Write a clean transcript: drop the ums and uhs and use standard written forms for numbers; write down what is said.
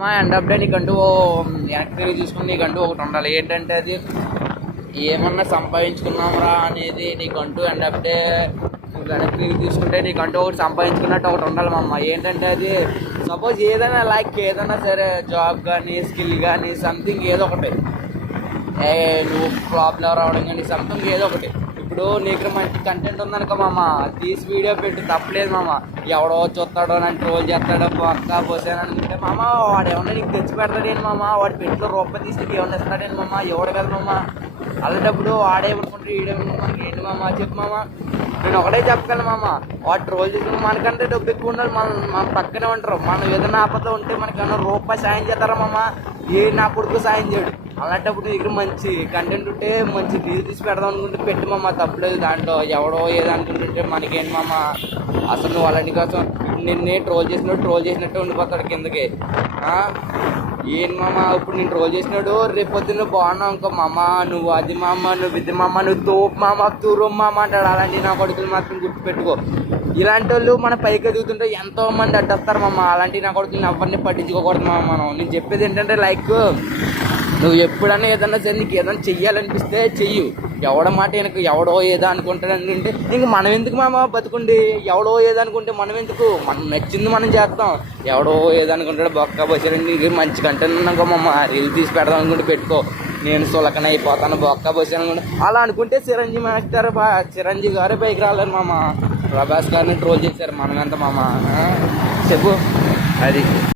మా end of day నీకంటూ వెనక్కి తిరిగి చూసుకుని నీకంటూ ఒకటి ఉండాలి. ఏంటంటే అది ఏమన్నా సంపాదించుకున్నాంరా అనేది నీకంటూ ఎండ్ ఆఫ్ డే వెనక్కి తిరిగి చూసుకుంటే నీకంటూ ఒకటి సంపాదించుకున్నట్టు ఒకటి ఉండాలి మా అమ్మ. ఏంటంటే అది సపోజ్ ఏదైనా ఏదైనా సరే జాబ్ కానీ స్కిల్ కానీ సంథింగ్ ఏదో ఒకటి నువ్వు ప్రాబ్లం రావడం కానీ సంథింగ్ ఏదో ఒకటి. ఇప్పుడు నీకు మంచి కంటెంట్ ఉందనుకో మామ, తీసి వీడియో పెట్టి తప్పలేదు మామ. ఎవడో చూస్తాడో నన్ను ట్రోల్ చేస్తాడో పక్కా పోసాను అనుకుంటే మామ, వాడు ఏమన్నా నీకు తెచ్చి పెడతాడేంటి మామ, వాడి పెట్టిలో రూపాయి తీసి నీకు ఏమన్నా ఇస్తాడేంటి మామ, ఎవడు కదా మామ. అలాంటప్పుడు వాడేమనుకుంటే ఈడేమనుకుంటే ఏంటి మామ చెప్పు మామ. నేను ఒకటే చెప్పగలను మామ, వాడు ట్రోల్ చేసిన మనకంటే డబ్బు ఎక్కువ ఉండాలి. మన పక్కనే ఉంటారు. మనం ఏదైనా ఆపదలో ఉంటే మనకి ఏమన్నా రూపాయి సాయం చేస్తారా మామ, ఏ నా కొడుకు సాయం చేయడు. అలాంటప్పుడు దగ్గర మంచి కంటెంట్ ఉంటే మంచి రీల్ తీసి పెడదాం అనుకుంటే పెట్టి మామ, తప్పలేదు దాంట్లో. ఎవడో ఏదో అనుకుంటుంటే మనకేంటి మామ. అసలు నువ్వు అలాంటి కోసం నిన్నే ట్రోల్ చేసినట్టు ఉండిపోతాడు కిందకి. ఏంటి మామ, ఇప్పుడు నేను ట్రోల్ చేసినాడు రేపు పొద్దున్న బాగున్నావు ఇంకో మామ, నువ్వు అది మామ, నువ్వు ఇది మామ, నువ్వు తోపు మామ, తూరం మామ అంటాడు. అలాంటి నా కొడుకులు మాత్రం గుర్తుపెట్టుకో. ఇలాంటి వాళ్ళు మన పైకి ఎదుగుతుంటే ఎంతో మంది అడ్డొస్తారు మామ. అలాంటి నా కొడుకులు ఎవరిని పట్టించుకోకూడదు మామ. మనం నేను చెప్పేది ఏంటంటే నువ్వు ఎప్పుడన్నా ఏదన్నా సరే నీకు ఏదైనా చెయ్యాలనిపిస్తే చెయ్యు. ఎవడ మాట వెనక ఎవడో ఏదో అనుకుంటాడు అనుకుంటే ఇంక మనం ఎందుకు మామ బతుకుండి. ఎవడో ఏదో అనుకుంటే మనం ఎందుకు, మనం నచ్చింది మనం చేస్తాం. ఎవడో ఏదో అనుకుంటాడు బొక్క బొచ్చారండి. నీకు మంచి కంటెంట్ ఉన్నాకో మామ, రీల్ తీసి పెడదాం అనుకుంటే పెట్టుకో. నేను సులకన అయిపోతాను బొక్క బొచ్చాను అనుకుంటే అలా అనుకుంటే చిరంజీవి గారే పైకి రాలేరు మామ. ప్రభాస్ గారిని ట్రోల్ చేశారు, మనం ఎంత మామ చెప్పు అది.